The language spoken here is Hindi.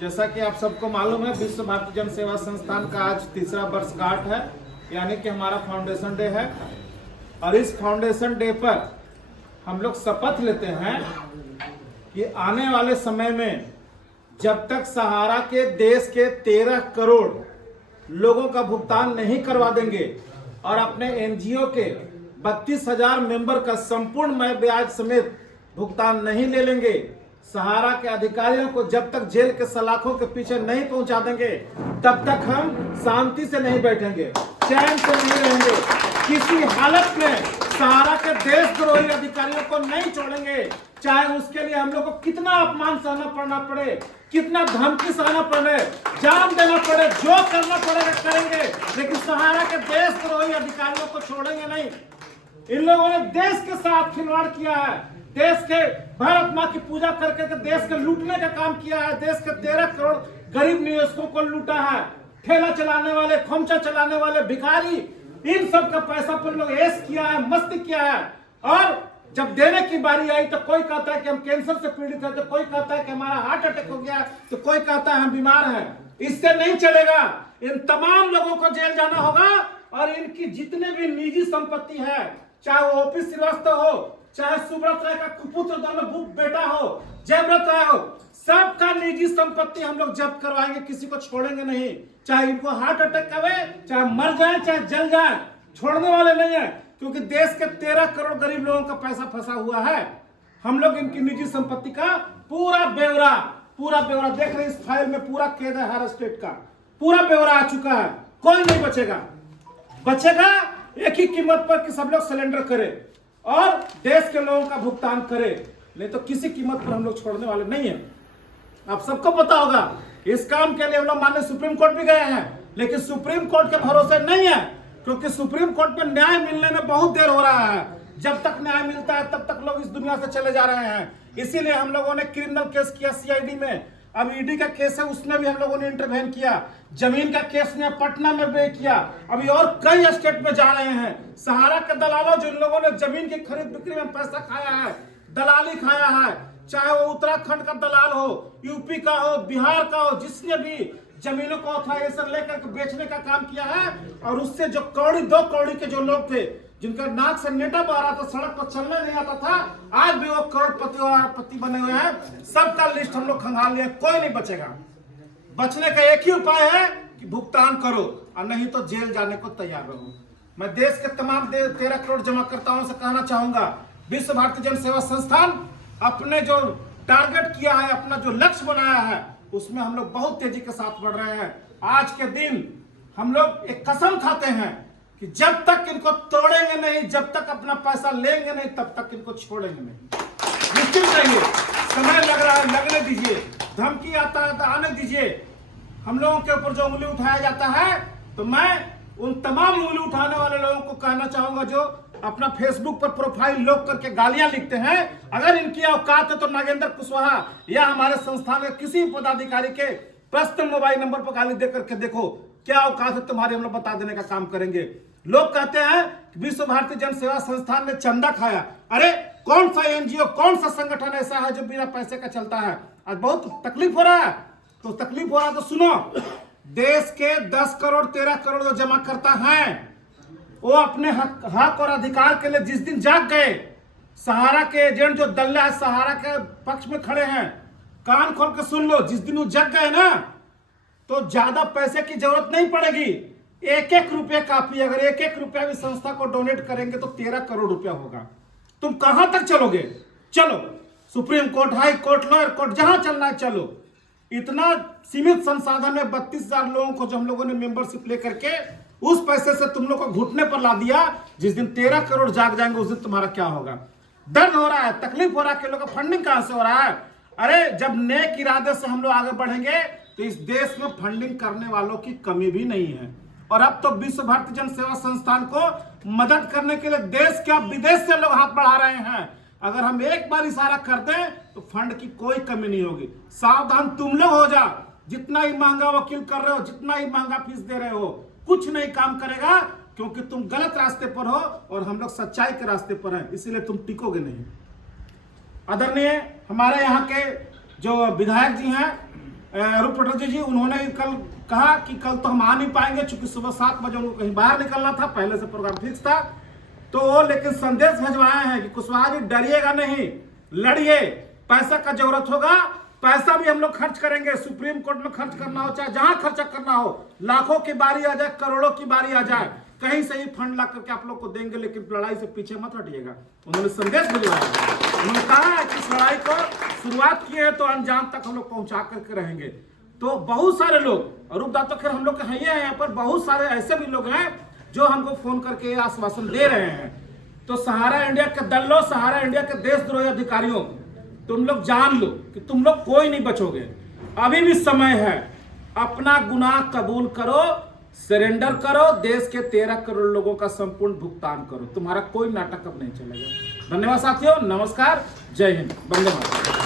जैसा कि आप सबको मालूम है, विश्व भारती जन सेवा संस्थान का आज तीसरा वर्षगांठ है, यानी कि हमारा फाउंडेशन डे है। और इस फाउंडेशन डे पर हम लोग शपथ लेते हैं कि आने वाले समय में जब तक सहारा के देश के 13 करोड़ लोगों का भुगतान नहीं करवा देंगे और अपने एनजीओ के 32,000 मेंबर का संपूर्ण ब्याज समेत भुगतान नहीं ले लेंगे, सहारा के अधिकारियों को जब तक जेल के सलाखों के पीछे नहीं पहुंचा देंगे, तब तक हम शांति से नहीं बैठेंगे, चैन से नहीं रहेंगे। किसी हालत में सहारा के देशद्रोही अधिकारियों को नहीं छोड़ेंगे, चाहे उसके लिए हम लोग को कितना अपमान सहना पड़ना पड़े, कितना धमकी सहना पड़े, जान देना पड़े, जो करना पड़ेगा करेंगे, लेकिन सहारा के देशद्रोही अधिकारियों को छोड़ेंगे नहीं। इन लोगों ने देश के साथ खिलवाड़ किया है, देश के भारत माँ की पूजा करके देश के लूटने का काम किया है, देश के 13 करोड़ गरीब निवेशकों को लूटा है, ठेला चलाने वाले, खोमचा चलाने वाले भिखारी, इन सब का पैसा पर लोग ऐश किया है, मस्ती किया है। और जब देने की बारी आई तो कोई कहता है कि हम कैंसर से पीड़ित है, तो कोई कहता है कि हमारा हार्ट अटैक हो गया, तो कोई कहता है हम बीमार हैं। इससे नहीं चलेगा, इन तमाम लोगों को जेल जाना होगा और इनकी जितने भी निजी संपत्ति है, चाहे वो ओपी श्रीवास्तव हो, चाहे सुब्रत राय का कुपुत्र दोनों बेटा हो, जयव्रत राय हो, सबका निजी संपत्ति हम लोग जब्त करवाएंगे, किसी को छोड़ेंगे नहीं। चाहे इनको हार्ट अटैक आवे, चाहे मर जाए, चाहे जल जाए, छोड़ने वाले नहीं है, क्योंकि देश के 13 करोड़ गरीब लोगों का पैसा फंसा हुआ है। हम लोग इनकी निजी संपत्ति का पूरा ब्यौरा देख रहे हैं। इस फाइल में पूरा कैद है, हर स्टेट का पूरा ब्यौरा आ चुका है। कोई नहीं बचेगा एक ही कीमत पर कि सब लोग सरेंडर करें और देश के लोगों का भुगतान करें, नहीं तो किसी कीमत पर हम लोग छोड़ने वाले नहीं है। आप सबको पता होगा, इस काम के लिए हम लोग माननीय सुप्रीम कोर्ट भी गए हैं, लेकिन सुप्रीम कोर्ट के भरोसे नहीं है, क्योंकि सुप्रीम कोर्ट में न्याय मिलने में बहुत देर हो रहा है। जब तक न्याय मिलता है तब तक लोग इस दुनिया से चले जा रहे हैं। इसीलिए हम लोगों ने क्रिमिनल केस किया सीआईडी में, अब ईडी का केस है, उसमें भी हम लोगों ने इंटरवेन किया। जमीन का केस ने पटना में भी किया, अभी और कई स्टेट में जा रहे हैं। सहारा के दलालों, जिन लोगों ने जमीन की खरीद बिक्री में पैसा खाया है, दलाली खाया है, चाहे वो उत्तराखंड का दलाल हो, यूपी का हो, बिहार का हो, जिसने भी जमीनों को ऑथराइजेशन लेकर बेचने का काम किया है, और उससे जो 2 कौड़ी के जो लोग थे, जिनका नाक से नेटा बह रहा था, सड़क पर चलने नहीं आता था, आज भी वो करोड़पति और अरबपति बने हुए हैं। सबका लिस्ट हम लोग खंगाल लिया, कोई नहीं बचेगा। बचने का एक ही उपाय है कि भुगतान करो, और नहीं तो जेल जाने को तैयार रहो। मैं देश के तमाम 13 करोड़ जमाकर्ताओं से कहना चाहूंगा, विश्व भारती जन सेवा संस्थान अपने जो टारगेट किया है, अपना जो लक्ष्य बनाया है, उसमें हम लोग बहुत तेजी के साथ बढ़ रहे हैं। आज के दिन हम लोग एक कसम खाते हैं कि जब तक इनको तोड़ेंगे नहीं, जब तक अपना पैसा लेंगे नहीं, तब तक इनको छोड़ेंगे नहीं। निश्चित रहिए, समय लग रहा है, लगने दीजिए, धमकी आता है तो आने दीजिए। हम लोगों के ऊपर जो उंगली उठाया जाता है, तो मैं उन तमाम उंगली उठाने वाले लोगों को कहना चाहूंगा जो अपना फेसबुक पर प्रोफाइल लॉक करके गालियां लिखते हैं, अगर इनकी औकात है तो नागेंद्र कुशवाहा या हमारे संस्थान के किसी पदाधिकारी के प्रश्न मोबाइल नंबर पर गाली दे करके देखो, क्या औकात है तुम्हारी, हम लोग बता देने का काम करेंगे। लोग कहते हैं कि विश्व भारती जन सेवा संस्थान ने चंदा खाया। अरे कौन सा एनजीओ, कौन सा संगठन ऐसा है जो बिना पैसे का चलता है? आज बहुत तकलीफ हो रहा है, तो तकलीफ हो रहा है तो सुनो, देश के 10 करोड़ 13 करोड़ जो जमा करता है, वो अपने हक और अधिकार के लिए जिस दिन जाग गए, सहारा के एजेंट जो दल्ला है, सहारा के पक्ष में खड़े हैं, कान खोल के सुन लो, जिस दिन वो जग गए ना, तो ज्यादा पैसे की जरूरत नहीं पड़ेगी। 1-1 रुपये काफी। अगर 1-1 रुपया भी संस्था को डोनेट करेंगे तो 13 करोड़ रुपया होगा। तुम कहां तक चलोगे? चलो supreme court, high court, lower court, जहां चलना है चलो। इतना सीमित संसाधन में 32,000 लोगों को जो हम लोगों ने मेंबरशिप लेकर के उस पैसे से तुम लोग को घुटने पर ला दिया, जिस दिन 13 करोड़ जाग जाएंगे उस दिन तुम्हारा क्या होगा? दर्द हो रहा है, तकलीफ हो रहा है कि लोगों का फंडिंग कहां से हो रहा है? अरे जब नेक इरादे से हम लोग आगे बढ़ेंगे तो इस देश में फंडिंग करने वालों की कमी भी नहीं है। और अब तो विश्व भारती जन सेवा संस्थान को मदद करने के लिए देश क्या विदेश से लोग हाथ बढ़ा रहे हैं। अगर हम एक बार इशारा कर दें तो फंड की कोई कमी नहीं होगी। सावधान तुम लोग हो जा, जितना ही महंगा वकील कर रहे हो, जितना ही महंगा फीस दे रहे हो, कुछ नहीं काम करेगा, क्योंकि तुम गलत रास्ते पर हो और हम लोग सच्चाई के रास्ते पर हैं, इसीलिए तुम टिकोगे नहीं। आदरणीय हमारे यहाँ के जो विधायक जी हैं, रूप पटर्जी जी, उन्होंने कल कहा कि कल तो हम आ नहीं पाएंगे चूंकि सुबह 7 बजे उनको कहीं बाहर निकलना था, पहले से प्रोग्राम फिक्स था। तो वो लेकिन संदेश भिजवाए हैं कि कुशवाहा जी डरिएगा नहीं, लड़िए, पैसा का जरूरत होगा, पैसा भी हम लोग खर्च करेंगे, सुप्रीम कोर्ट में खर्च करना हो, चाहे जहां खर्चा करना हो, लाखों की बारी आ जाए, करोड़ों की बारी आ जाए, कहीं से ही फंड ला करके आप लोग को देंगे, लेकिन लड़ाई से पीछे मत हटिएगा। उन्होंने संदेश भिजवाया, उन्होंने कहा है कि इस लड़ाई को शुरुआत किए हैं तो अंजाम तक हम लोग पहुंचा करके रहेंगे। तो बहुत सारे लोग, रूपदा तो खैर हम लोग हैं यहाँ पर, बहुत सारे ऐसे भी लोग हैं जो हमको फोन करके आश्वासन दे रहे हैं। तो सहारा इंडिया के दल्लो, सहारा इंडिया के देशद्रोही अधिकारियों, तुम लोग जान लो कि तुम लोग कोई नहीं बचोगे, अभी भी समय है, अपना गुनाह कबूल करो, सरेंडर करो, देश के 13 करोड़ लोगों का संपूर्ण भुगतान करो, तुम्हारा कोई नाटक अब नहीं चलेगा। धन्यवाद साथियों, नमस्कार, जय हिंद, वंदे मातरम।